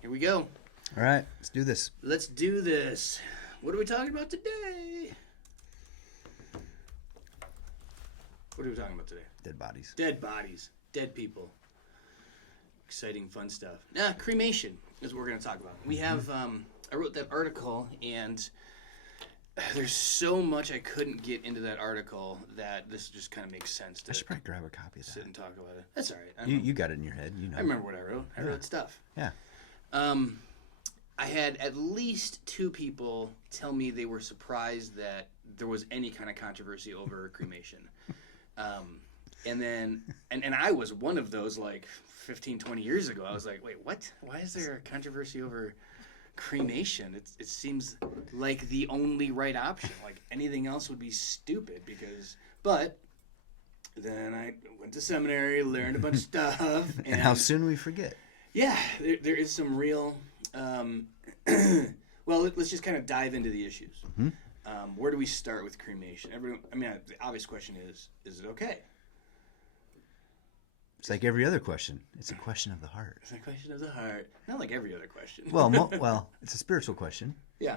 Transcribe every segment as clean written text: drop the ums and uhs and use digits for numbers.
Here we go. All right, let's do this. Let's do this. What are we talking about today? What are we talking about today? Dead bodies. Dead bodies. Dead people. Exciting, fun stuff. Cremation is what we're going to talk about. We have, I wrote that article, and there's so much I couldn't get into that article that this just kind of makes sense to I should probably grab a copy of that. sit and talk about it. That's all right. You got it in your head. You know. I remember what I wrote. I wrote stuff. Yeah. I had at least two people tell me they were surprised that there was any kind of controversy over cremation. And then, and I was one of those like 15, 20 years ago. I was like, wait, what? Why is there a controversy over cremation? It seems like the only right option. Like anything else would be stupid but then I went to seminary, learned a bunch of stuff. And how soon we forget. Yeah, there is some real, well, let's just kind of dive into the issues. Mm-hmm. Where do we start with cremation? The obvious question is it okay? It's like every other question. It's a question of the heart. It's a question of the heart. Not like every other question. Well, it's a spiritual question. Yeah.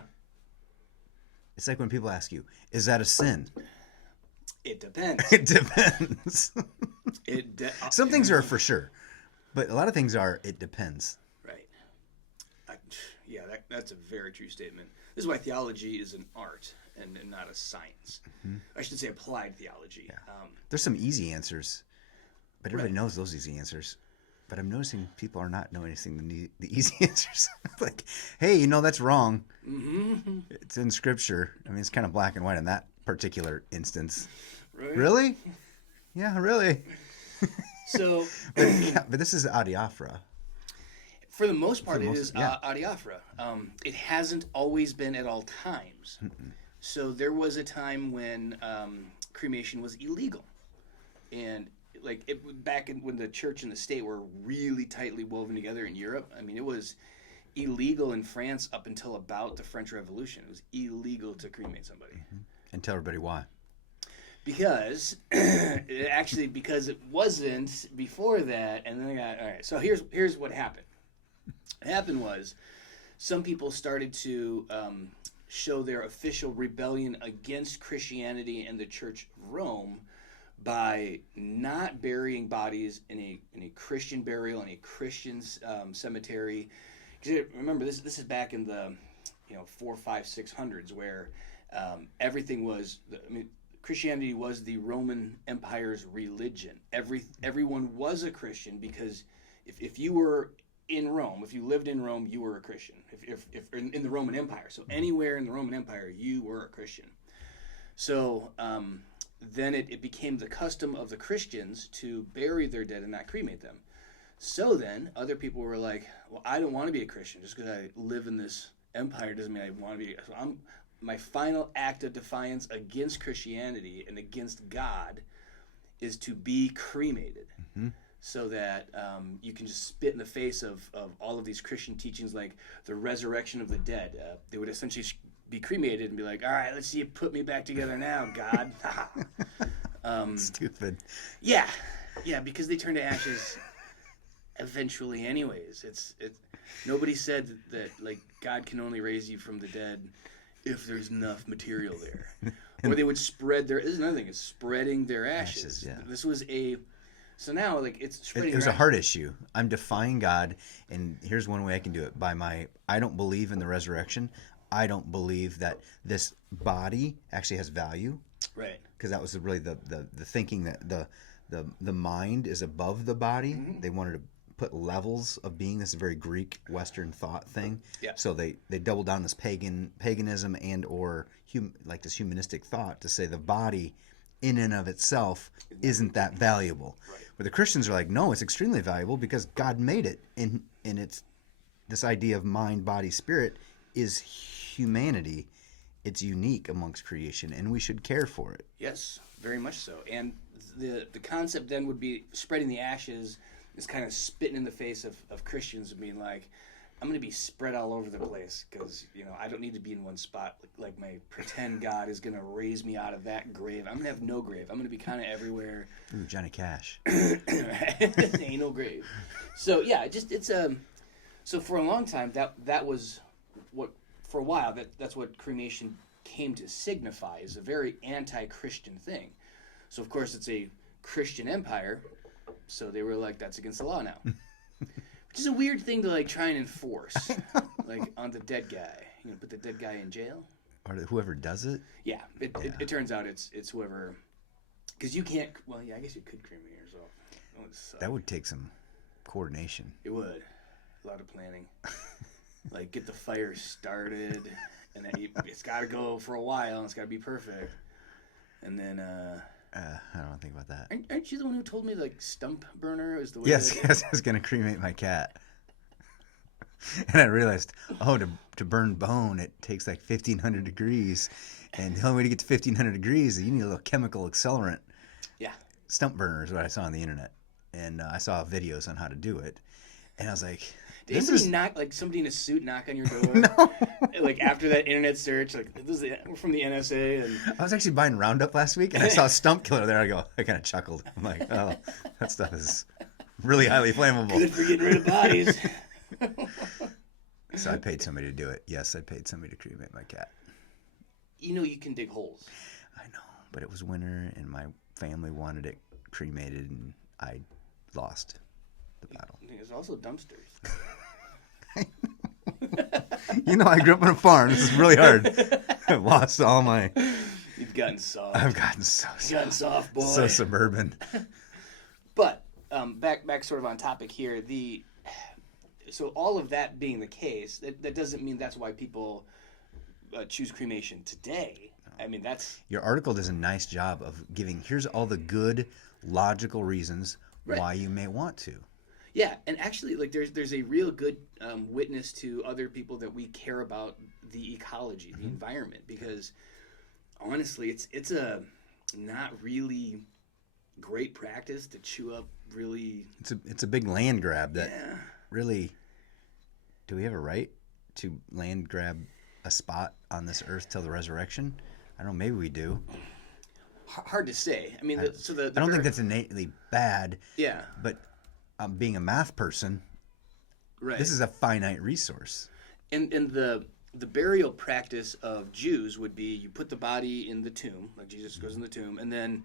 It's like when people ask you, is that a sin? It depends. It depends. Some things are for sure, but a lot of things are, it depends. Right. That's a very true statement. This is why theology is an art and not a science. Mm-hmm. I should say applied theology. Yeah. There's some easy answers, but everybody knows those easy answers. But I'm noticing people are not noticing the easy answers. Like, hey, that's wrong. Mm-hmm. It's in Scripture. I mean, it's kind of black and white in that particular instance. Right. Really? Yeah, really. So, but this is adiaphora. For the most part, it is adiaphora. It hasn't always been at all times. Mm-mm. So there was a time when cremation was illegal, and back when the church and the state were really tightly woven together in Europe. I mean, it was illegal in France up until about the French Revolution. It was illegal to cremate somebody. Mm-hmm. And tell everybody why. Because it wasn't before that, and then all right. So here's what happened. What happened was some people started to show their official rebellion against Christianity and the Church of Rome by not burying bodies in a Christian burial in a Christian cemetery. Because remember, this is back in the 400s, 500s, 600s, where everything was. Christianity was the Roman Empire's religion. Everyone was a Christian because if you were in Rome, if you lived in Rome, you were a Christian. If in the Roman Empire, so anywhere in the Roman Empire, you were a Christian. So then it became the custom of the Christians to bury their dead and not cremate them. So then other people were like, well, I don't want to be a Christian. Just because I live in this empire doesn't mean I want to be. So my final act of defiance against Christianity and against God is to be cremated. Mm-hmm. So that you can just spit in the face of all of these Christian teachings like the resurrection of the dead. They would essentially be cremated and be like, all right, let's see you put me back together now, God. Stupid. Yeah, because they turn to ashes eventually anyways. It's nobody said that like God can only raise you from the dead if there's enough material there. Or they would spread this is another thing, is spreading their ashes. Yeah. This was so now, it's spreading. It was a heart issue. I'm defying God, and here's one way I can do it. I don't believe in the resurrection. I don't believe that this body actually has value. Right. Because that was really the thinking that the mind is above the body. Mm-hmm. They wanted to put levels of being. This is a very Greek Western thought thing. Yeah. So they doubled down this paganism and or this humanistic thought to say the body in and of itself isn't that valuable. Right. But the Christians are like, no, it's extremely valuable because God made it. And it's this idea of mind, body, spirit is humanity. It's unique amongst creation, and we should care for it. Yes, very much so. And the concept then would be spreading the ashes is kind of spitting in the face of Christians and being like, I'm going to be spread all over the place because, I don't need to be in one spot. Like my pretend God is going to raise me out of that grave. I'm going to have no grave. I'm going to be kind of everywhere. Ooh, Johnny Cash. Ain't no grave. So, yeah, it's So for a long time, that was what, for a while, that's what cremation came to signify, is a very anti-Christian thing. So of course it's a Christian empire, so they were like, that's against the law now. Which is a weird thing to like try and enforce, like on the dead guy. You know, put the dead guy in jail. Or whoever does it. Yeah, it turns out it's whoever, because you can't. Well, yeah, I guess you could cremate yourself. That would take some coordination. It would. A lot of planning. Like get the fire started, and then it's got to go for a while, and it's got to be perfect. And then I don't think about that. aren't you the one who told me like stump burner is the way? Yes, I was gonna cremate my cat, and I realized, to burn bone it takes like 1,500 degrees, and the only way to get to 1,500 degrees is you need a little chemical accelerant. Yeah. Stump burner is what I saw on the internet, and I saw videos on how to do it, and I was like, Did anybody knock, like somebody in a suit knock on your door? No. Like after that internet search, like we're from the NSA, and I was actually buying Roundup last week, and I saw a stump killer there. I kind of chuckled. I'm like, oh, that stuff is really highly flammable. good for getting rid of bodies. So I paid somebody to do it. Yes, I paid somebody to cremate my cat. You know you can dig holes. I know, but it was winter, and my family wanted it cremated, and I lost the battle. There's also dumpsters. You know, I grew up on a farm. This is really hard. I've lost all my. You've gotten soft. I've gotten so You've gotten soft, boy. so suburban. But back sort of on topic here. So all of that being the case, that doesn't mean that's why people choose cremation today. I mean, that's Your article does a nice job of giving. Here's all the good, logical reasons why you may want to. yeah. And actually, like there's a real good witness to other people that we care about the ecology, the environment, because honestly, it's a not really great practice to chew up really. It's a big land grab that Yeah. really. Do we have a right to land grab a spot on this earth till the resurrection? I don't know. Maybe we do. Hard to say. I mean, I don't think that's innately bad. Yeah. But being a math person, Right. this is a finite resource. And the burial practice of Jews would be you put the body in the tomb, like Jesus goes in the tomb, and then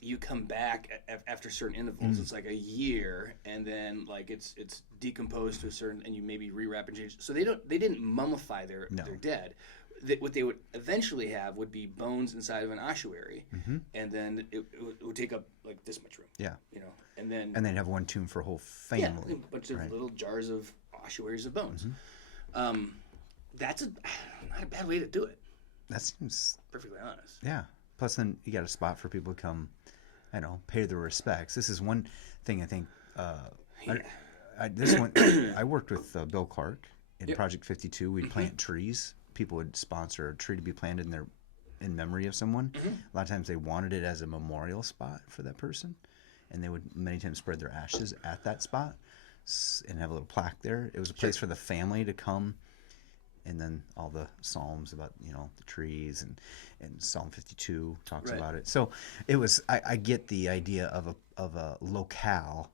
you come back after certain intervals. It's like a year, and then like it's decomposed to a certain, and you maybe rewrap and change. So they didn't mummify their dead. What they would eventually have would be bones inside of an ossuary, and then it would take up like this much room. Yeah. You know, and then And then have one tomb for a whole yeah, family. a bunch of right? little jars of ossuaries of bones. That's not a bad way to do it. That seems, Perfectly honest. yeah. Plus, then you got a spot for people to come, I don't know, pay their respects. This is one thing I think. This one, I worked with Bill Clark in Project 52. We'd plant trees. People would sponsor a tree to be planted in memory of someone. A lot of times they wanted it as a memorial spot for that person, and they would many times spread their ashes at that spot and have a little plaque there. It was a place for the family to come. And then all the psalms about the trees and Psalm 52 talks about it. So it was. I get the idea of a locale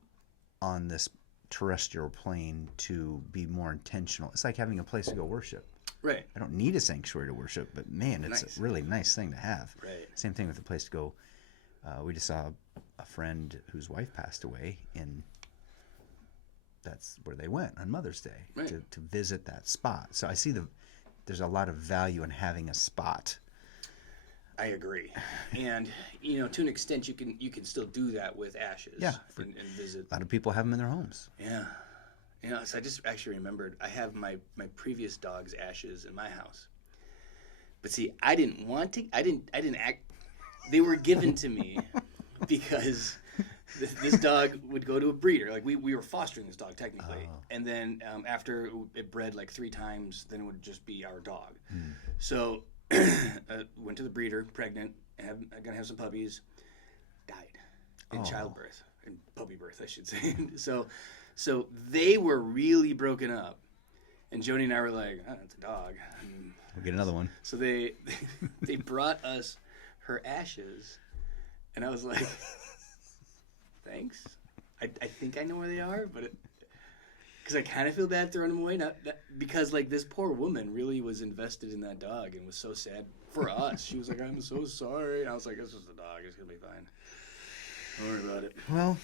on this terrestrial plane to be more intentional. It's like having a place to go worship. Right. I don't need a sanctuary to worship, but man, it's Nice. a really nice thing to have. Right. Same thing with a place to go. We just saw a friend whose wife passed away, and that's where they went on Mother's Day to visit that spot. So I see there's a lot of value in having a spot. I agree. And to an extent, you can still do that with ashes. Yeah. And visit. A lot of people have them in their homes. Yeah. So I just actually remembered I have my previous dog's ashes in my house. But see, I didn't want to. I didn't act. They were given to me because this dog would go to a breeder. Like we were fostering this dog technically, and then after it bred like 3 times, then it would just be our dog. So went to the breeder, pregnant, gonna have some puppies, died in childbirth, in puppy birth, I should say. So they were really broken up, and Joni and I were like, oh, it's a dog. We'll get another one. So they brought us her ashes, and I was like, thanks. I think I know where they are, but Because I kind of feel bad throwing him away, because like this poor woman really was invested in that dog and was so sad for us. She was like, "I'm so sorry." And I was like, "It's just a dog. It's gonna be fine. Don't worry about it." Well,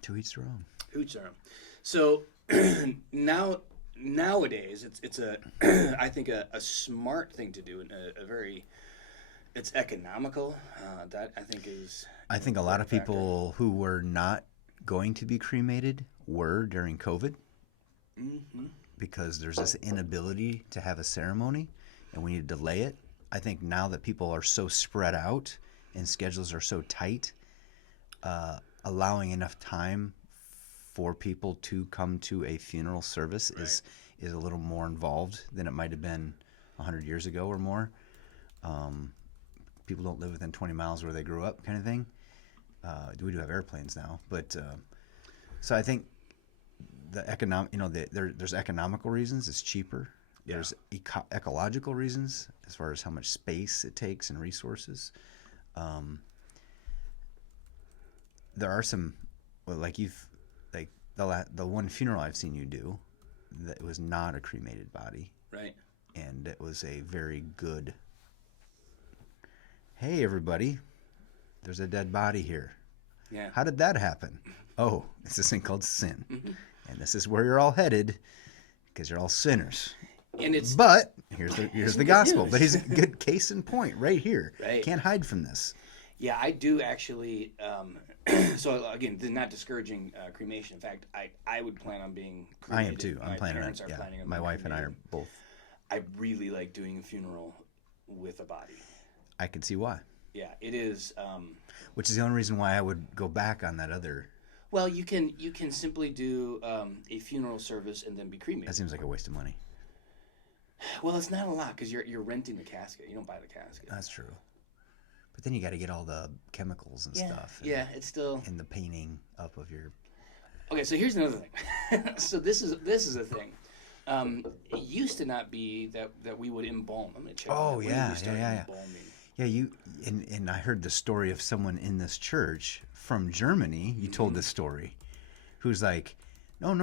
to each their own. Hooch arm. So nowadays, it's a I think a smart thing to do, and a very it's economical. That I think is. I think a lot of people who were not going to be cremated were during COVID, because there's this inability to have a ceremony, and we need to delay it. I think now that people are so spread out and schedules are so tight, allowing enough time for people to come to a funeral service is a little more involved than it might have been 100 years ago or more. People don't live within 20 miles where they grew up, kind of thing. We do have airplanes now, but so I think the there's economical reasons. It's cheaper. Yeah. There's ecological reasons as far as how much space it takes and resources. There are some, like the one funeral I've seen you do, that was not a cremated body, Right. and it was a very good. Hey everybody, there's a dead body here. Yeah. How did that happen? Oh, it's this thing called sin, and this is where you're all headed, because you're all sinners. And it's But here's the gospel. news. But he's a good case in point right here. Right. Can't hide from this. Yeah, I do actually. So again, this is not discouraging cremation. In fact, I would plan on being I cremated. am too. I'm My planning on parents it. are Yeah. planning on My being wife and I are cremated. both. I really like doing a funeral with a body. I can see why. Yeah, it is. Which is the only reason why I would go back on that other. Well, you can simply do a funeral service and then be cremated. That seems like a waste of money. Well, it's not a lot because you're renting the casket. You don't buy the casket. That's true. But then you got to get all the chemicals and stuff. And, Yeah, it's still. And the painting up of your. Okay, so here's another thing. So this is a thing. It used to not be that we would embalm. I'm gonna check. Oh, when yeah, we started yeah. embalming. Yeah, you and I heard the story of someone in this church from Germany. You told this story, who's like, no.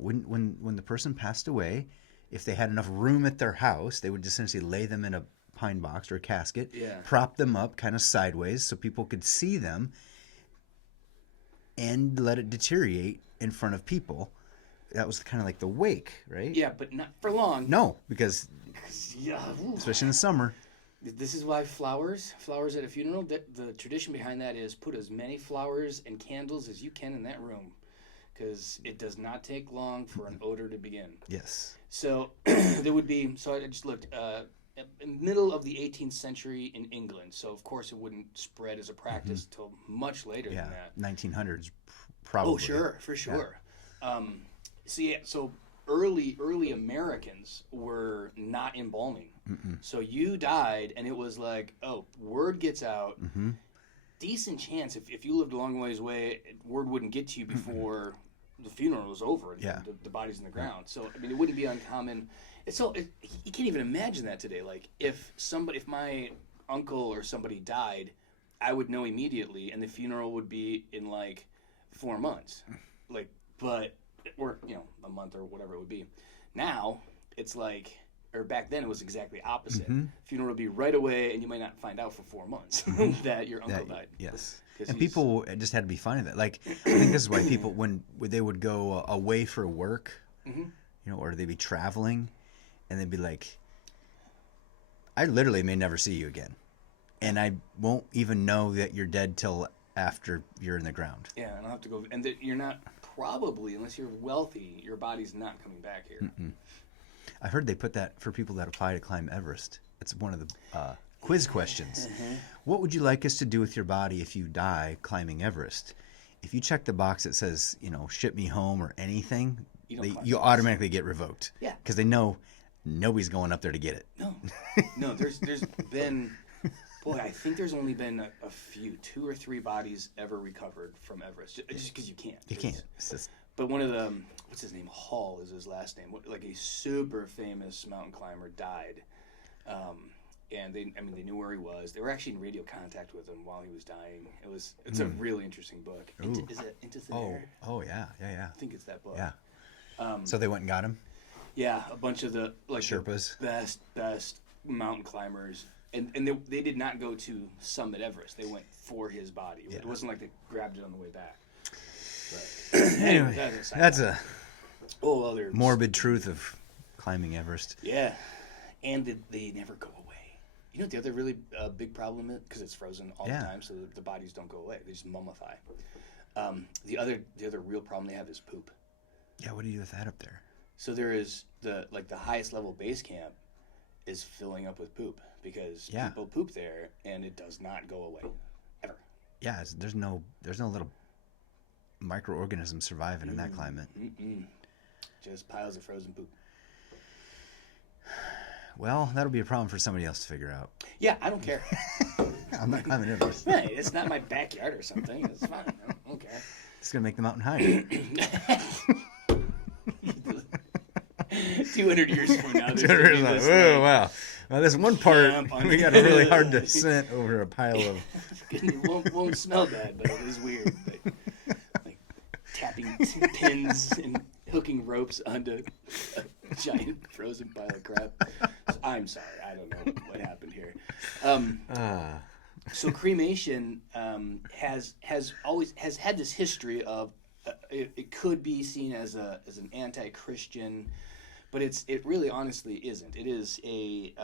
When the person passed away, if they had enough room at their house, they would essentially lay them in a pine box or a casket, prop them up kind of sideways so people could see them, and let it deteriorate in front of people. That was kind of like the wake, right? Yeah, but not for long. No, because Yeah. especially in the summer. This is why flowers at a funeral. The tradition behind that is put as many flowers and candles as you can in that room, because it does not take long for an odor to begin. Yes. So there would be. So I just looked. Middle of the 18th century in England. So of course it wouldn't spread as a practice till much later Yeah. than that. 1900s, probably. Oh, sure, for sure. So early Americans were not embalming. So you died, and it was like, oh, word gets out. Decent chance if you lived a long ways away, word wouldn't get to you before the funeral was over and Yeah. the body's in the ground. So I mean, it wouldn't be uncommon. You can't even imagine that today. Like if my uncle or somebody died, I would know immediately, and the funeral would be in like 4 months. Or a month or whatever it would be. Now it's like, or back then it was exactly opposite. Funeral would be right away, and you might not find out for 4 months that your uncle died. Yes. 'Cause And he's- people just had to be fine with it. Like, I think this is why people, when they would go away for work, or they'd be traveling, and they'd be like, I literally may never see you again. And I won't even know that you're dead till after you're in the ground. Yeah, and I'll have to go. And you're not, probably, unless you're wealthy, your body's not coming back here. I heard they put that for people that apply to climb Everest. It's one of the quiz questions. What would you like us to do with your body if you die climbing Everest? If you check the box that says, ship me home or anything, you automatically get revoked. Yeah. Because they know nobody's going up there to get it. No, there's been, boy, I think there's only been a few, 2 or 3 bodies ever recovered from Everest, just because you can't. You can't. It's just, But one of the, what's his name? Hall is his last name. Like a super famous mountain climber died. And they knew where he was. They were actually in radio contact with him while he was dying. It's a really interesting book. Is it Into Thin Air? oh yeah. I think it's that book. Yeah. So they went and got him? Yeah, a bunch of the Sherpas. the best mountain climbers, and they did not go to summit Everest. They went for his body. It wasn't like they grabbed it on the way back. But Anyway, that's a whole other morbid truth of climbing Everest. Yeah, and they never go away. You know what the other really big problem is? Because it's frozen all the time, so the bodies don't go away. They just mummify. The other real problem they have is poop. Yeah, what do you do with that up there? So there is the highest level base camp is filling up with poop because people poop there and it does not go away ever. Yeah, there's no little microorganisms surviving in that climate. Just piles of frozen poop. Well, that'll be a problem for somebody else to figure out. Yeah, I don't care. I'm not climbing Everest. Right, it's not my backyard or something. It's fine. I don't care. It's gonna make the mountain higher. 200 years from now. Oh wow! Well, this one part we got a really hard descent over a pile of. It won't smell bad, but it is weird. Like tapping pins and hooking ropes onto a giant frozen pile of crap. So, I'm sorry, I don't know what happened here. So cremation has had this history of it could be seen as an anti-Christian, but it really honestly isn't. It is a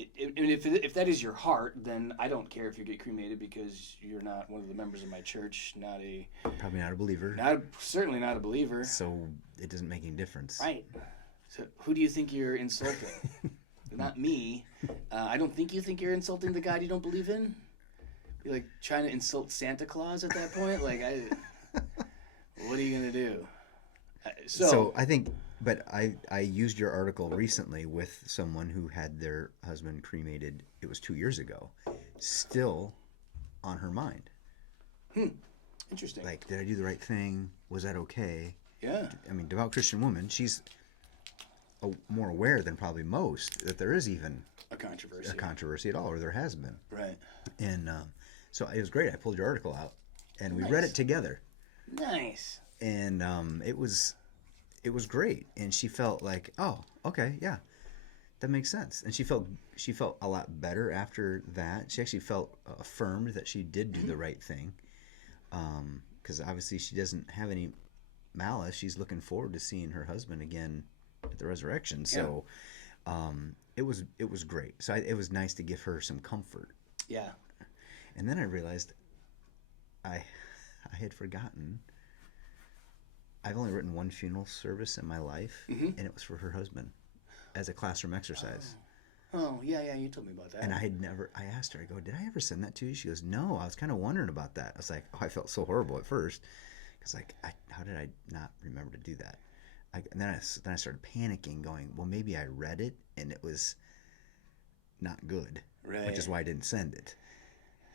if that is your heart, then I don't care if you get cremated because you're not one of the members of my church, probably not a believer. Certainly not a believer. So it doesn't make any difference. Right. So who do you think you're insulting? Not me. I don't think you think you're insulting the God you don't believe in. You're like trying to insult Santa Claus at that point. Like, what are you gonna do? So I think, but I used your article recently with someone who had their husband cremated. It was 2 years ago. Still on her mind. Interesting. Like, did I do the right thing? Was that okay? Yeah. I mean, devout Christian woman. She's more aware than probably most that there is even a controversy at all, or there has been. Right. And so it was great. I pulled your article out, and we read it together. Nice. And it was great. And she felt like, oh, okay, yeah, that makes sense. And she felt a lot better after that. She actually felt affirmed that she did do the right thing, because obviously she doesn't have any malice. She's looking forward to seeing her husband again at the resurrection. So it was great. So it was nice to give her some comfort. Yeah. And then I realized I had forgotten. I've only written one funeral service in my life, and it was for her husband as a classroom exercise. Oh, yeah, you told me about that. And I asked her, I go, did I ever send that to you? She goes, no, I was kind of wondering about that. I was like, oh, I felt so horrible at first. Because, like, how did I not remember to do that? And then I started panicking, going, well, maybe I read it, and it was not good, right. Which is why I didn't send it.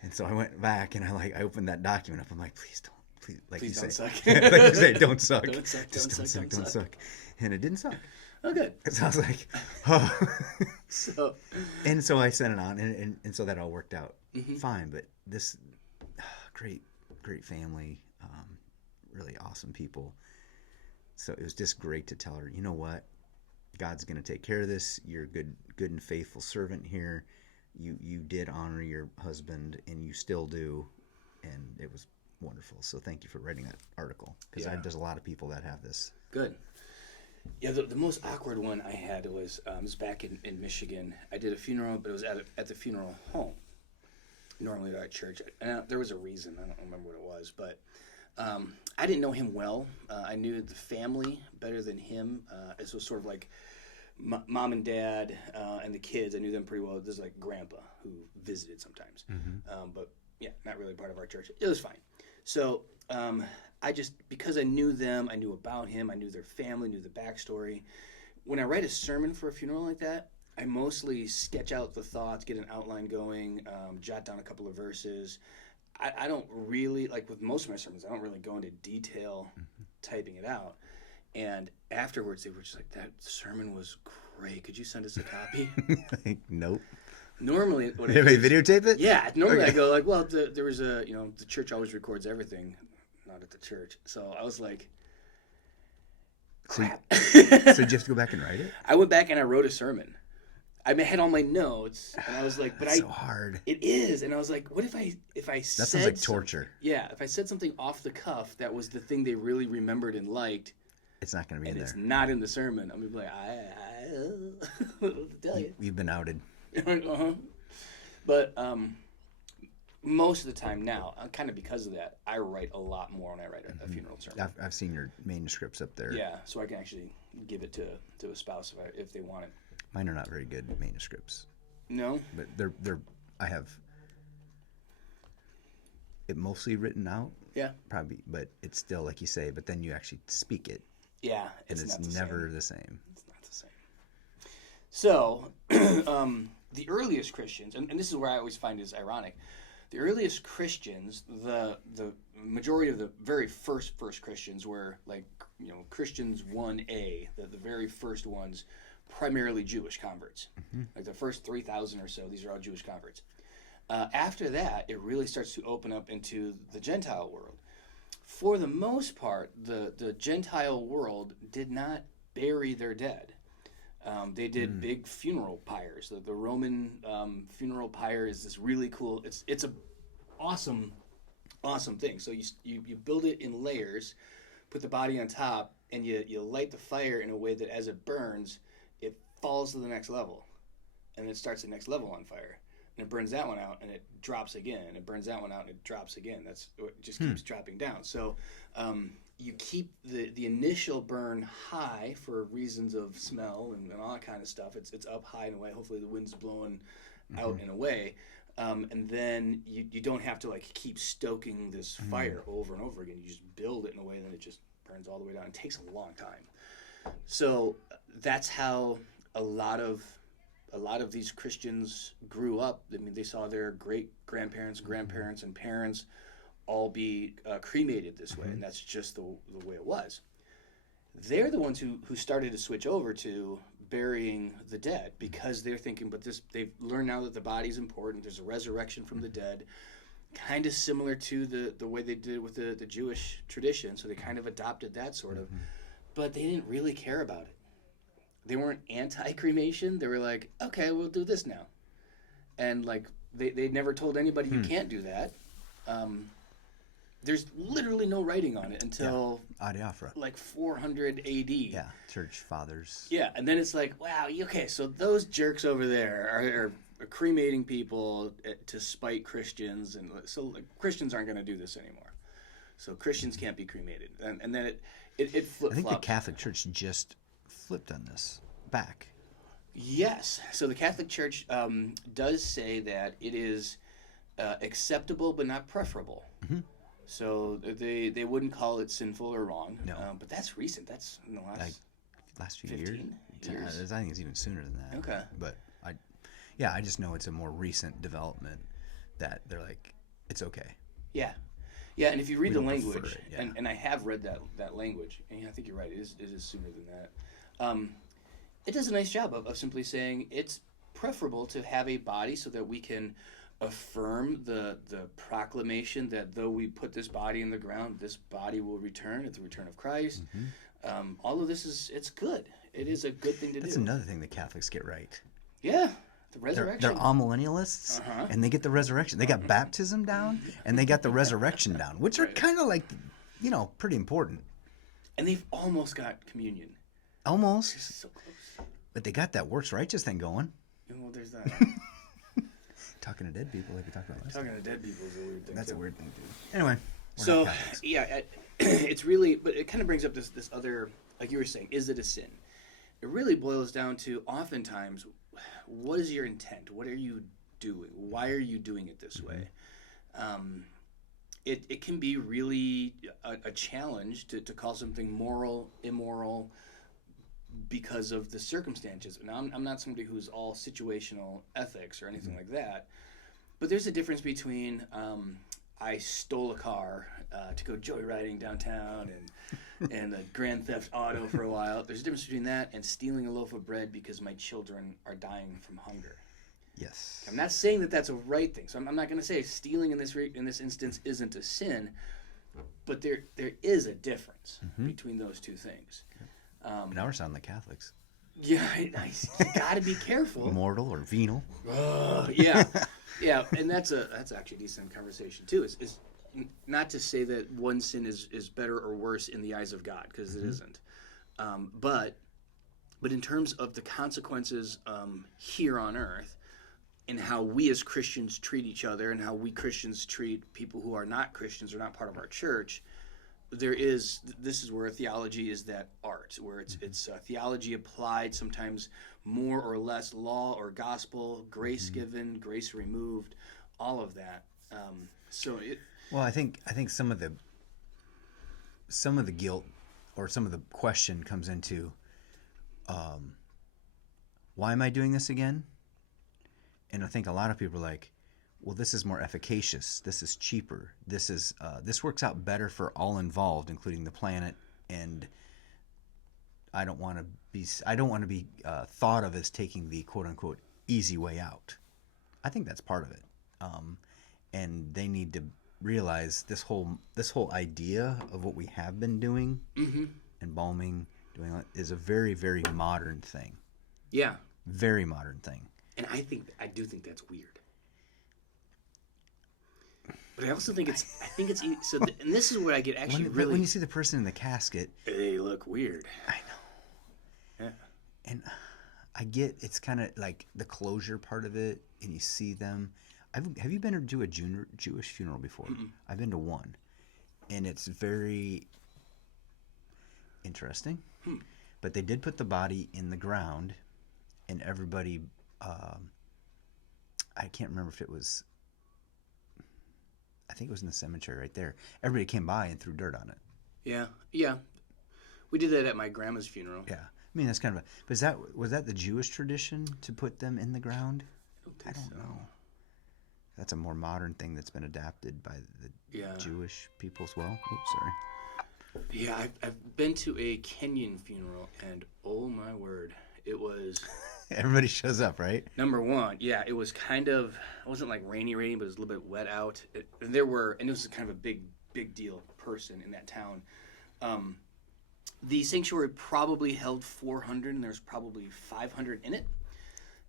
And so I went back, and I opened that document up. I'm like, please don't, like please you don't say. suck. Like you say, don't suck. Don't suck, Just don't suck. And it didn't suck. Oh, good. So I was like, oh. So I sent it on, and so that all worked out fine. But this great family, really awesome people. So it was just great to tell her, you know what, God's going to take care of this. You're a good and faithful servant here. You did honor your husband, and you still do, and it was wonderful. So thank you for writing that article, because there's a lot of people that have this. Good. Yeah, the most awkward one I had was back in Michigan. I did a funeral, but it was at the funeral home. Normally they're at church. And there was a reason. I don't remember what it was, but I didn't know him well. I knew the family better than him. It was sort of like mom and dad and the kids. I knew them pretty well. This is like grandpa who visited sometimes. But yeah, not really part of our church. It was fine. So because I knew them, I knew about him, I knew their family, knew the backstory. When I write a sermon for a funeral like that, I mostly sketch out the thoughts, get an outline going, jot down a couple of verses. I don't really, like with most of my sermons, I don't really go into detail typing it out. And afterwards, they were just like, that sermon was great. Could you send us a copy? Nope. Normally, what I videotape it? Yeah. Normally, I go like, well, there was the church always records everything, not at the church. So I was like, Crap. So did you have to go back and write it? I went back and I wrote a sermon. I had all my notes, and I was like, but That's so hard. It is, and I was like, what if I That said sounds like torture. Yeah, if I said something off the cuff that was the thing they really remembered and liked, It's not going to be in there. it's not in the sermon, I'm gonna be like, I'll tell you. You've been outed. Uh-huh. But most of the time now, kind of because of that, I write a lot more when I write a funeral sermon. I've seen your manuscripts up there. Yeah, so I can actually give it to a spouse if they want it. Mine are not very good manuscripts, No? but they're I have it mostly written out. Yeah. Probably, but it's still like you say. But then you actually speak it, Yeah, and it's not the never same. the same. It's not the same. So, the earliest Christians, and this is where I always find is ironic, the earliest Christians, the majority of the very first Christians were like, Christians 1A, the very first ones, primarily Jewish converts. Like the first 3,000 or so, these are all Jewish converts. After that, it really starts to open up into the Gentile world. For the most part, the Gentile world did not bury their dead. They did big funeral pyres. The Roman funeral pyre is this really cool. It's a awesome thing. So you build it in layers, put the body on top, and you light the fire in a way that as it burns, it falls to the next level, and it starts the next level on fire. And it burns that one out, and it drops again. And it burns that one out, and it drops again. It just keeps dropping down. So you keep the initial burn high for reasons of smell and all that kind of stuff. It's up high in a way. Hopefully the wind's blowing out in a way. And then you don't have to like keep stoking this fire over and over again. You just build it in a way that it just burns all the way down. It takes a long time. So that's how a lot of these Christians grew up. I mean, they saw their great-grandparents, grandparents, and parents all be cremated this way, and that's just the way it was. They're the ones who started to switch over to burying the dead because they're thinking, but they've learned now that the body's important. There's a resurrection from the dead, kind of similar to the way they did it with the Jewish tradition, so they kind of adopted that sort of, but they didn't really care about it. They weren't anti-cremation. They were like, okay, we'll do this now. And like they never told anybody you can't do that. There's literally no writing on it until Adiaphora. like 400 AD. Yeah, church fathers. Yeah, and then it's like, wow, okay, so those jerks over there are cremating people to spite Christians, and so like, Christians aren't going to do this anymore. So Christians can't be cremated, and then it flip-flopped. I think the Catholic Church just flipped on this back. Yes. So the Catholic Church does say that it is acceptable but not preferable. So they wouldn't call it sinful or wrong. No. But that's recent. That's in the last few 15 years. I think it's even sooner than that. Okay. But I just know it's a more recent development that they're like, it's okay. Yeah. Yeah, and if you read We the don't prefer language, it, yeah. and I have read that language, and I think you're right, it is sooner than that. It does a nice job of simply saying it's preferable to have a body so that we can affirm the proclamation that though we put this body in the ground, this body will return at the return of Christ. All of this it's good. It is a good thing to That's do. another thing the Catholics get right. Yeah, the resurrection. They're amillennialists, and they get the resurrection. They got baptism down, and they got the resurrection down, which are kind of like, pretty important. And they've almost got communion. Almost. So close. But they got that works righteous thing going. Well, there's that. Talking to dead people, like we talked about last time. Talking to dead people is a weird thing. That's too. a weird thing, too. Anyway. So, yeah, it's really, but it kind of brings up this other, like you were saying, is it a sin? It really boils down to, oftentimes, what is your intent? What are you doing? Why are you doing it this way? It can be really a challenge to call something moral, immoral, because of the circumstances. Now, I'm not somebody who's all situational ethics or anything like that, but there's a difference between I stole a car to go joyriding downtown and a Grand Theft Auto for a while. There's a difference between that and stealing a loaf of bread because my children are dying from hunger. Yes. I'm not saying that that's a right thing. So I'm not going to say stealing in this instance isn't a sin, but there is a difference between those two things. Now we're sounding like Catholics. Yeah, nice. You got to be careful. Mortal or venal. Yeah, yeah, and that's actually a decent conversation too. Is not to say that one sin is better or worse in the eyes of God, because it isn't. But in terms of the consequences here on earth, and how we as Christians treat each other, and how we Christians treat people who are not Christians or not part of our church, this is where theology is that art, where it's theology applied, sometimes more or less law or gospel, grace given, grace removed, all of that. Well, I think some of the guilt or some of the question comes into, why am I doing this again? And I think a lot of people are like, well, this is more efficacious. This is cheaper. This works out better for all involved, including the planet. And I don't want to be thought of as taking the quote unquote easy way out. I think that's part of it. And they need to realize this whole idea of what we have been doing, embalming, is a very, very modern thing. Yeah, very modern thing. And I do think that's weird. But I also think it's so. And this is where I get actually really. When you see the person in the casket, they look weird. I know. Yeah. And I get it's kind of like the closure part of it, and you see them. Have you been to a Jewish funeral before? Mm-mm. I've been to one, and it's very interesting. But they did put the body in the ground, and everybody. I can't remember if it was. I think it was in the cemetery right there. Everybody came by and threw dirt on it. Yeah. We did that at my grandma's funeral. Yeah, I mean that's kind of. Was that the Jewish tradition to put them in the ground? I don't know. That's a more modern thing that's been adapted by the Jewish people as well. Oops, sorry. Yeah, I've been to a Kenyan funeral, and oh my word, it was. Everybody shows up, right? Number one, yeah, it was kind of. It wasn't like rainy, but it was a little bit wet out. And it was kind of a big deal person in that town. The sanctuary probably held 400, and there was probably 500 in it,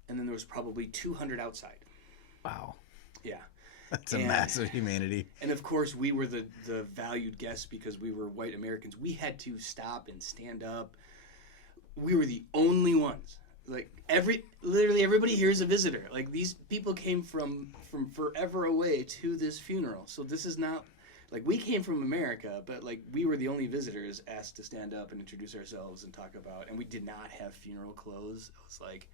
and then there was probably 200 outside. Wow. Yeah. That's a massive humanity. And of course, we were the valued guests because we were white Americans. We had to stop and stand up. We were the only ones. Like literally everybody here is a visitor. Like these people came from forever away to this funeral. So this is not like we came from America, but like we were the only visitors asked to stand up and introduce ourselves and talk about. And we did not have funeral clothes. I was like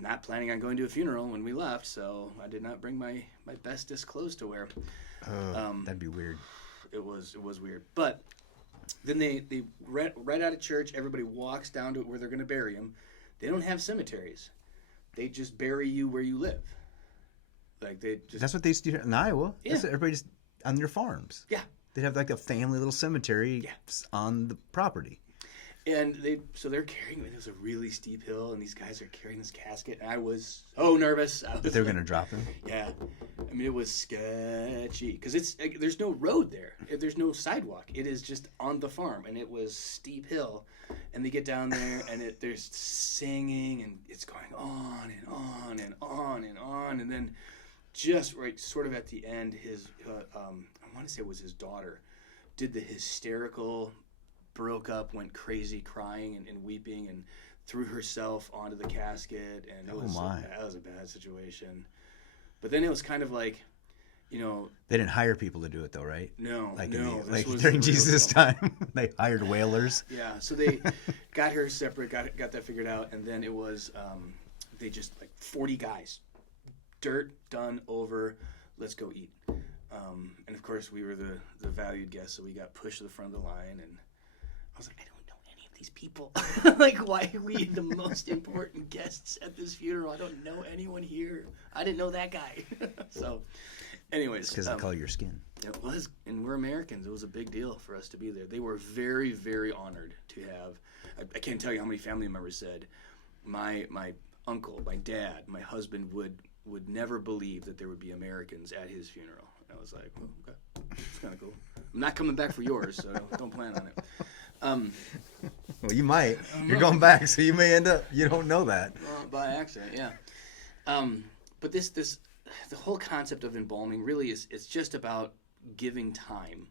not planning on going to a funeral when we left, so I did not bring my bestest clothes to wear. That'd be weird. It was weird, but then they right out of church, everybody walks down to where they're going to bury him. They don't have cemeteries. They just bury you where you live. Like that's what they used to do in Iowa. Yeah. That's what everybody just on their farms. Yeah. They'd have like a family little cemetery on the property. And they're carrying it. It was a really steep hill, and these guys are carrying this casket, and I was so nervous. That they were going to drop him? Yeah. I mean, it was sketchy. Because there's no road there. There's no sidewalk. It is just on the farm, and it was steep hill. And they get down there, and there's singing, and it's going on and on and on and on. And then just right sort of at the end, I want to say it was his daughter, did the hysterical... broke up, went crazy, crying and weeping, and threw herself onto the casket, and that was a bad situation. But then it was kind of like, they didn't hire people to do it though, right? No, like no. During Jesus' time, they hired whalers. Yeah, so they got her separate, got that figured out, and then it was they just like 40 guys, dirt done over, let's go eat. And of course we were the valued guests, so we got pushed to the front of the line, and I was like, I don't know any of these people. Like, why are we the most important guests at this funeral? I don't know anyone here. I didn't know that guy. So, anyways. Because of the color of your skin. It was, and we're Americans. It was a big deal for us to be there. They were very, very honored to have. I can't tell you how many family members said, my uncle, my dad, my husband would never believe that there would be Americans at his funeral. I was like, okay, it's kind of cool. I'm not coming back for yours, so don't plan on it. Um, Well, you might. You're going back, so you may end up. You don't know that. by accident, yeah. But the whole concept of embalming really is it's just about giving time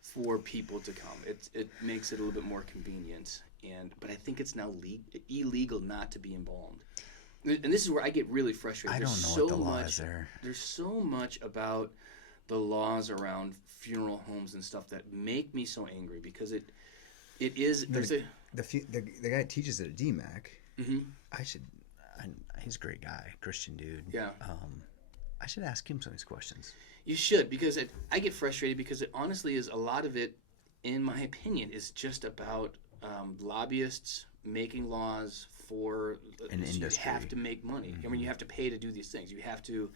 for people to come. It makes it a little bit more convenient, but I think it's now illegal not to be embalmed. And this is where I get really frustrated. I don't know what the law is there. There's so much about the laws around funeral homes and stuff that make me so angry because it is there's a The guy that teaches it at DMAC. mm-hmm. He's a great guy, Christian dude. Yeah. I should ask him some of these questions. You should, because I get frustrated because it honestly is a lot of it, in my opinion, is just about lobbyists making laws for an industry. You have to make money. Mm-hmm. I mean, you have to pay to do these things. You have to.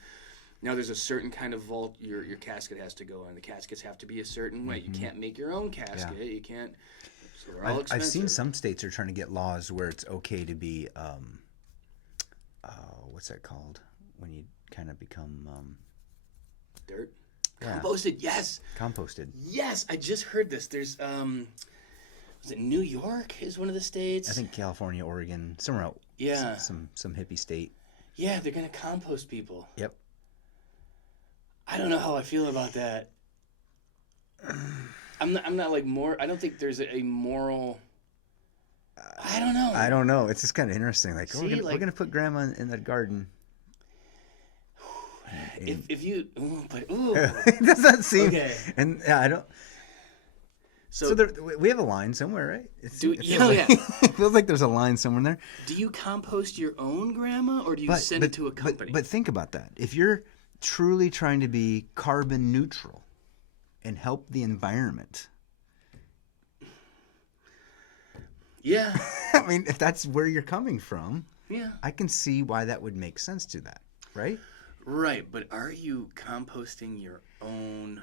Now, there's a certain kind of vault your casket has to go in. The caskets have to be a certain way. You can't make your own casket. Yeah. You can't. So they're all expensive. I've seen some states are trying to get laws where it's okay to be, what's that called? When you kind of become dirt. Yeah. Composted, yes. Composted. Yes, I just heard this. There's was it New York is one of the states? I think California, Oregon, somewhere out. Yeah. Some hippie state. Yeah, they're gonna compost people. Yep. I don't know how I feel about that. I'm not like more. I don't think there's a moral. I don't know. I don't know. It's just kind of interesting. Like, See, we're gonna put grandma in the garden. If you, Does that seem? Okay. And yeah, I don't. So there, we have a line somewhere, right? It feels like there's a line somewhere in there. Do you compost your own grandma, or do you send it to a company? But think about that. If you're truly trying to be carbon neutral and help the environment. Yeah. I mean, if that's where you're coming from, yeah, I can see why that would make sense to that, right? Right, but are you composting your own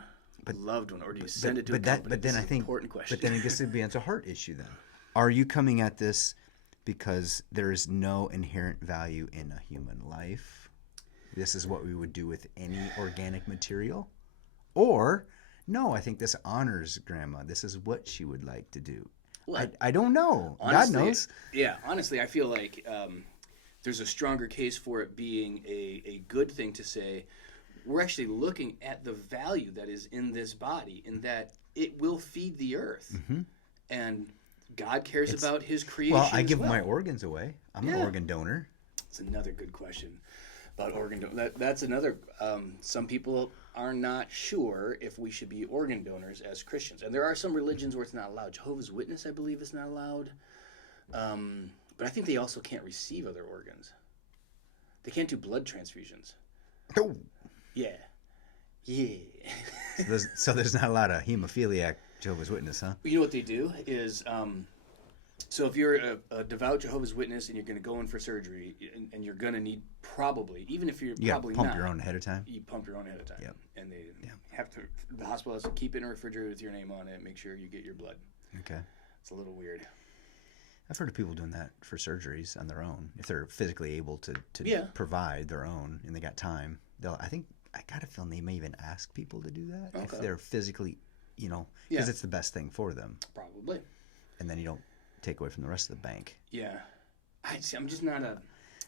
loved one, or do you send it to a company? But then I think, important question. But then I guess it'd be a heart issue. Then, are you coming at this because there is no inherent value in a human life? This is what we would do with any organic material, or no? I think this honors grandma. This is what she would like to do. Well, I don't know. Honestly, God knows. Yeah, honestly, I feel like there's a stronger case for it being a good thing to say. We're actually looking at the value that is in this body, in that it will feed the earth, and God cares about His creation. Well, I give my organs away. I'm an organ donor. That's another good question about organ donor. That's another. Some people are not sure if we should be organ donors as Christians, and there are some religions where it's not allowed. Jehovah's Witness, I believe, is not allowed. But I think they also can't receive other organs. They can't do blood transfusions. Oh. Yeah. Yeah. So there's not a lot of hemophiliac Jehovah's Witness, huh? You know what they do is, so if you're a devout Jehovah's Witness and you're going to go in for surgery, and you're going to need probably, even if you're probably pump not. your own ahead of time? You pump your own ahead of time. Yep. And they have to, the hospital has to keep it in a refrigerator with your name on it, make sure you get your blood. Okay. It's a little weird. I've heard of people doing that for surgeries on their own. If they're physically able to provide their own and they got time, I got a feeling they may even ask people to do that if they're physically, because it's the best thing for them. Probably. And then you don't take away from the rest of the bank. Yeah. I'm just not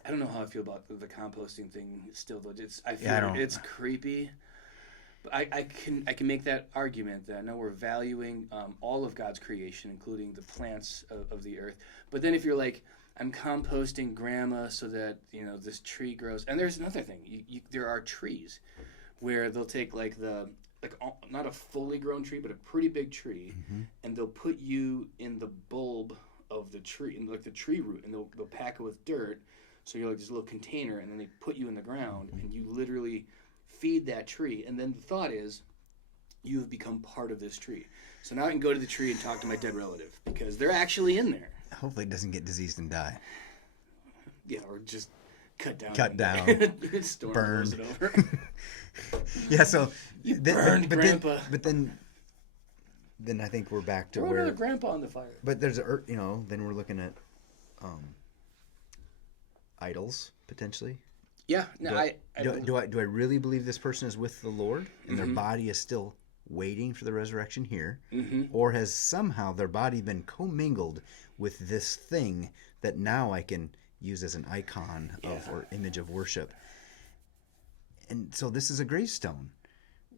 I don't know how I feel about the composting thing still, though. I feel it's creepy. But I can make that argument that no, we're valuing all of God's creation, including the plants of the earth. But then if you're like, I'm composting grandma so that this tree grows, and there's another thing. There are trees where they'll take not a fully grown tree, but a pretty big tree, and they'll put you in the bulb of the tree, in like the tree root, and they'll pack it with dirt, so you're like this little container, and then they put you in the ground, and you literally feed that tree, and then the thought is you have become part of this tree. So now I can go to the tree and talk to my dead relative because they're actually in there. Hopefully it doesn't get diseased and die. Yeah, or just cut down. Storm burned. It over. Yeah, so burned Grandpa. But then I think we're back to Throw where another Grandpa on the fire. But there's then we're looking at idols potentially. Yeah, no, do I really believe this person is with the Lord and their body is still waiting for the resurrection here, Mm-hmm. or has somehow their body been commingled with this thing that now I can use as an icon of or image of worship. And so this is a gravestone.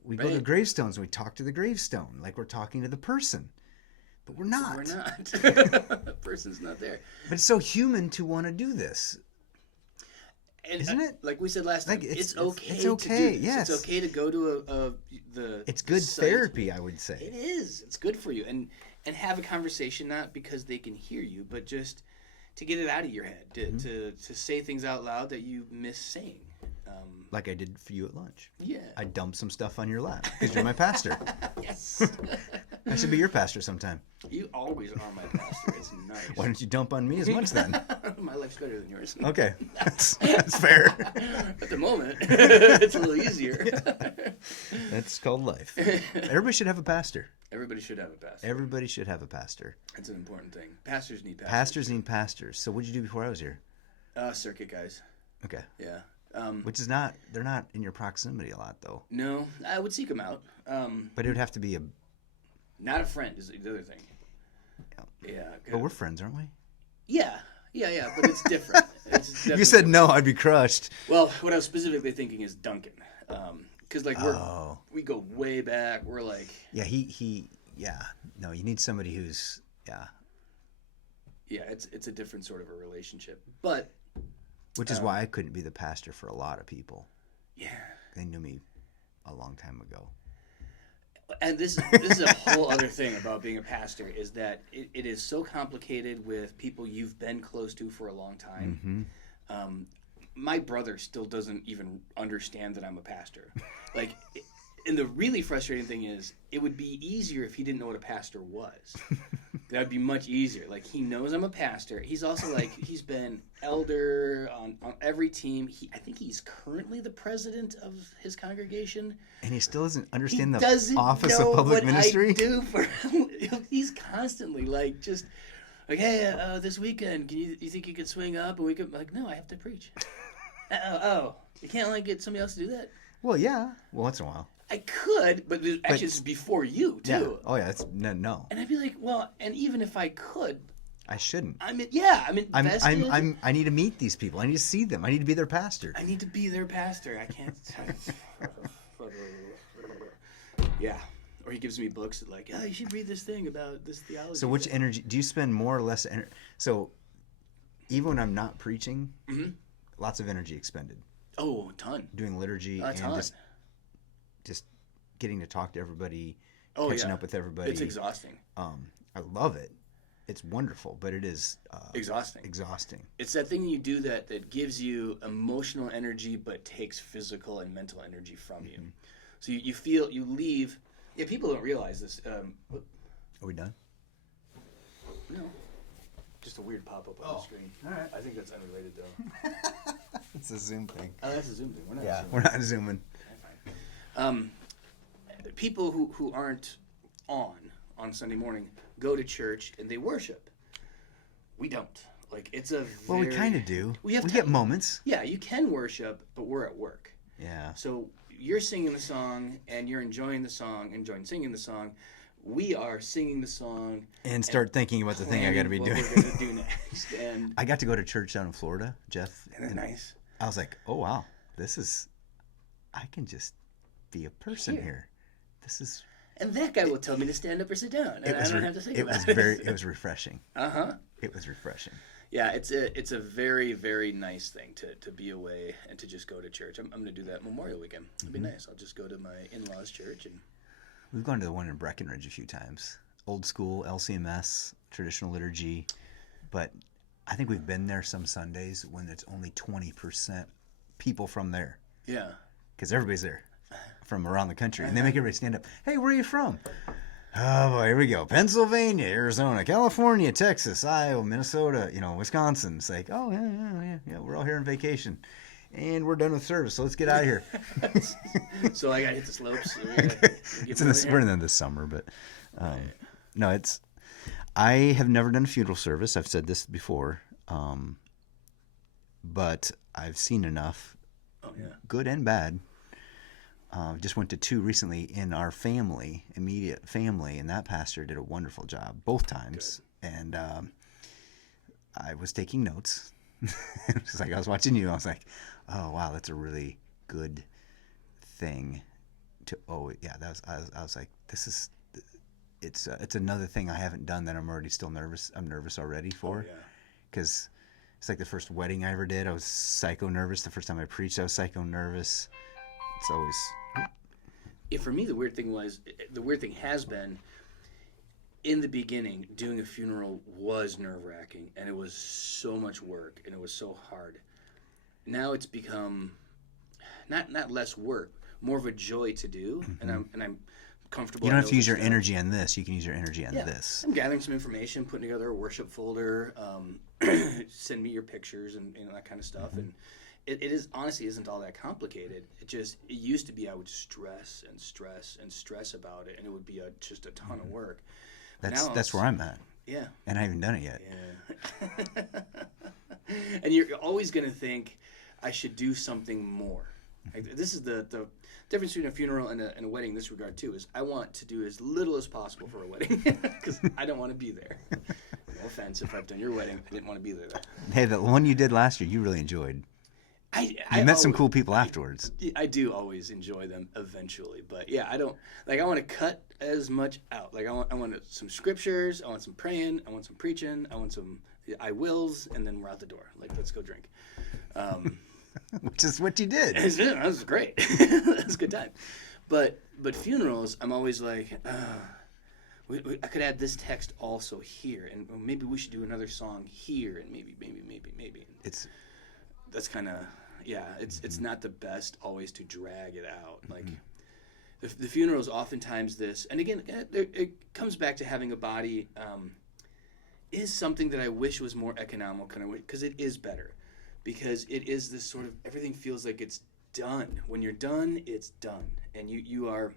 We go to Right. gravestones and we talk to the gravestone like we're talking to the person. But we're not. We're not. The person's not there. But it's so human to want to do this. And, Isn't it? Like we said last time, Like, it's okay. it's to okay, do this. yes. It's okay to go to the. It's good site. therapy, I would say. It is. It's good for you, and have a conversation not because they can hear you, but just to get it out of your head, to say things out loud that you miss saying. Like I did for you at lunch. Yeah. I dumped some stuff on your lap because you're my pastor. Yes. I should be your pastor sometime. You always are my pastor. It's nice. Why don't you dump on me as much then? My life's better than yours. Okay, that's fair. At the moment, it's a little easier. That's called life. Everybody should have a pastor. Everybody should have a pastor. Everybody should have a pastor. That's an important thing. Pastors need pastors. Pastors need pastors. So what did you do before I was here? Circuit guys. Okay. Yeah. Which is not, they're not in your proximity a lot though. No, I would seek them out. But it would have to be a, Not a friend is the other thing. Yeah. but we're friends, aren't we? Yeah, but it's different. It's If you definitely- said no, I'd be crushed. Well, what I was specifically thinking is Duncan, because like Oh. we go way back. We're like, Yeah, yeah. No, you need somebody who's, yeah. yeah, it's a different sort of a relationship. But Which is why I couldn't be the pastor for a lot of people. yeah, They knew me a long time ago. and this is a whole other thing about being a pastor is that it is so complicated with people you've been close to for a long time. Mm-hmm. My brother still doesn't even understand that I'm a pastor. Like, and the really frustrating thing is, it would be easier if he didn't know what a pastor was. That would be much easier. Like, he knows I'm a pastor. He's also like, he's been elder on every team. I think he's currently the president of his congregation. And he still doesn't He understand the doesn't office know of public what ministry. I do for him. He's constantly like, just like, hey, this weekend, you think you could swing up and we could? Like, no, I have to preach. Oh, you can't like get somebody else to do that. Well, yeah. Well, once in a while. I could, but actually, it's before you too. Yeah. Oh, yeah. It's no. And I'd be like, well, and even if I could, I shouldn't. I'm I'm invested. I need to meet these people. I need to see them. I need to be their pastor. I need to be their pastor. I can't. Yeah. Or he gives me books that like, oh, you should read this thing about this theology. So which energy do you spend more or less energy? So even when I'm not preaching, lots of energy expended Oh, a ton. doing liturgy A and ton. just getting to talk to everybody, Oh, catching yeah. up with everybody. It's exhausting. I love it. It's wonderful, but it is Exhausting. exhausting. It's that thing you do that gives you emotional energy but takes physical and mental energy from you. So you feel, you leave. Yeah, people don't realize this. Are we done? No. Just a weird pop-up on the screen. all right. I think that's unrelated, though. It's a Zoom thing. Oh, that's a Zoom thing. We're not Yeah, Zooming. we're not zooming. People who aren't on Sunday morning go to church and they worship. We don't. Like, it's a Well, we very- kind of do. We have get time. moments. Yeah, you can worship, but we're at work. Yeah. So you're singing the song and you're enjoying the song, enjoying singing the song. We are singing the song And start thinking about the thing I got to be planning doing. what we're gonna do next. And I got to go to church down in Florida, Jeff. isn't that nice? I was like, oh, wow. I can just be a person here. This is. And that guy will tell me to stand up or sit down, and I don't have to think it about was it. it was refreshing. Uh-huh. It was refreshing. Yeah, it's a very, very nice thing to be away and to just go to church. I'm going to do that Memorial Weekend. It'll be nice. I'll just go to my in-laws' church. And We've gone to the one in Breckenridge a few times. Old school, LCMS, traditional liturgy. But I think we've been there some Sundays when it's only 20% people from there. yeah. Because everybody's there from around the country. And they make everybody stand up. Hey, where are you from? Oh, boy, here we go. Pennsylvania, Arizona, California, Texas, Iowa, Minnesota, Wisconsin. It's like, oh, yeah. We're all here on vacation. And we're done with service, so let's get out of here. So I got to hit the slopes. We're in the summer, but no, I have never done a funeral service. I've said this before, but I've seen enough, Oh, yeah. good and bad, Just went to 2 recently in our family, immediate family, and that pastor did a wonderful job both times. Good. And I was taking notes. It's like I was watching you. I was like, oh wow, that's a really good thing to. Oh yeah, I was like, this is. It's another thing I haven't done that I'm already still nervous. I'm nervous already for, because it's like the first wedding I ever did. I was psycho nervous. The first time I preached, I was psycho nervous. It's always. Yeah, for me, the weird thing has been, in the beginning, doing a funeral was nerve-wracking, and it was so much work, and it was so hard. Now it's become not less work, more of a joy to do, and I'm comfortable. You don't have to use your energy on this. You can use your energy on this. I'm gathering some information, putting together a worship folder, send me your pictures and that kind of stuff, and it is honestly isn't all that complicated. It used to be I would stress about it, and it would be just a ton of work. That's where I'm at. Yeah. And I haven't done it yet. Yeah. And you're always going to think, I should do something more. Like, this is the difference between a funeral and a wedding in this regard, too, is I want to do as little as possible for a wedding because I don't want to be there. No offense if I've done your wedding. I didn't want to be there. Hey, the one you did last year, you really enjoyed. I met some cool people afterwards. I do always enjoy them eventually, but yeah, I don't like. I want to cut as much out. Like I want some scriptures. I want some praying. I want some preaching. I want some I wills, and then we're out the door. Like let's go drink. Which is what you did. That was great. That was a good time. But funerals, I'm always like, I could add this text also here, and maybe we should do another song here, and maybe. That's kind of. Yeah, it's not the best always to drag it out. Like the funeral is oftentimes this, and again, it comes back to having a body is something that I wish was more economical, because it is better, because it is this sort of everything feels like it's done. When you're done, it's done, and your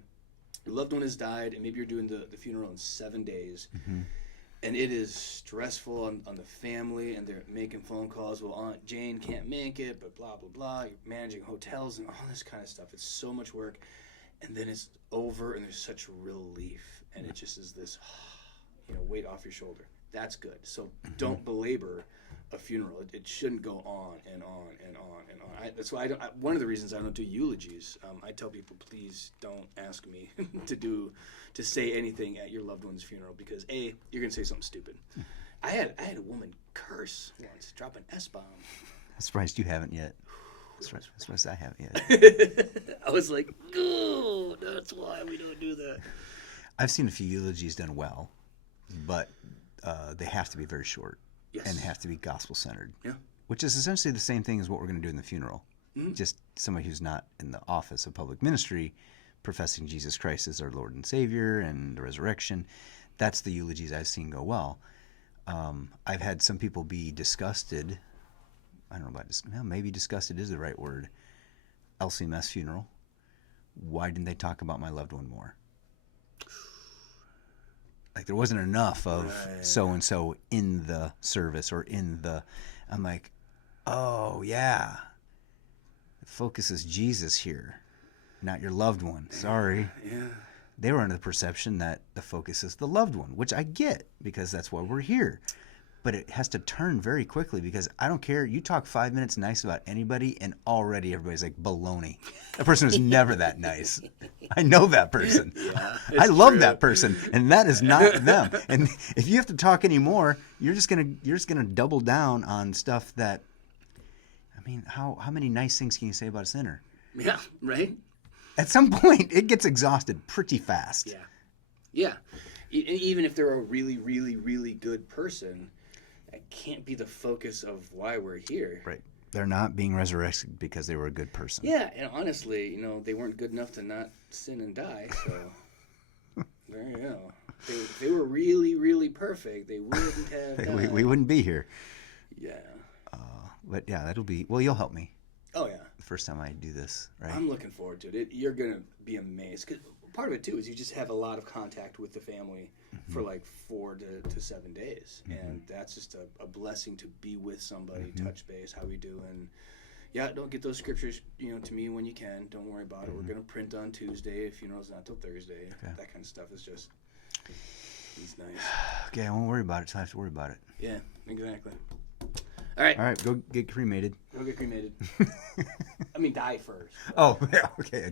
loved one has died, and maybe you're doing the funeral in 7 days. And it is stressful on the family, and they're making phone calls. Well, Aunt Jane can't make it, but blah, blah, blah. You're managing hotels and all this kind of stuff. It's so much work. And then it's over, and there's such relief. And it just is this, weight off your shoulder. That's good. So don't belabor a funeral. It shouldn't go on and on and on and on. That's why one of the reasons I don't do eulogies. I tell people, please don't ask me to say anything at your loved one's funeral, because A, you're gonna say something stupid. I had a woman curse once, drop an S-bomb. I'm surprised you haven't yet. I'm surprised I haven't yet. I was like, oh, that's why we don't do that. I've seen a few eulogies done well, but they have to be very short. Yes. And have to be gospel-centered. Yeah. Which is essentially the same thing as what we're going to do in the funeral. Just somebody who's not in the office of public ministry, professing Jesus Christ as our Lord and Savior and the resurrection. That's the eulogies I've seen go well. I've had some people be disgusted. I don't know about maybe disgusted is the right word. LCMS funeral. Why didn't they talk about my loved one more? Like there wasn't enough of so-and-so in the service or I'm like, oh yeah. The focus is Jesus here, not your loved one. Sorry. Yeah. They were under the perception that the focus is the loved one, which I get because that's why we're here. But it has to turn very quickly, because I don't care. You talk 5 minutes nice about anybody and already everybody's like, baloney. That person was never that nice. I know that person. Yeah, I love that person, and that is not them. And if you have to talk anymore, you're just gonna double down on stuff that, I mean, how many nice things can you say about a sinner? Yeah, right? At some point, it gets exhausted pretty fast. Yeah. Yeah. Even if they're a really, really, really good person, that can't be the focus of why we're here. Right. They're not being resurrected because they were a good person. Yeah, and honestly, they weren't good enough to not sin and die, so there you go. If they were really, really perfect, they wouldn't have died. We wouldn't be here. Yeah. But yeah, you'll help me. Oh, yeah. The first time I do this, right? I'm looking forward to it. You're going to be amazed. 'Cause part of it, too, is you just have a lot of contact with the family for like 4 to 7 days. And that's just a blessing to be with somebody, touch base, how we doing, Yeah, don't get those scriptures, to me when you can. Don't worry about it. We're going to print on Tuesday. Funeral's not till Thursday. Okay. That kind of stuff is just, he's nice. Okay, I won't worry about it till I have to worry about it. Yeah, exactly. All right. All right, go get cremated. Go get cremated. I mean, die first. Oh, yeah, okay.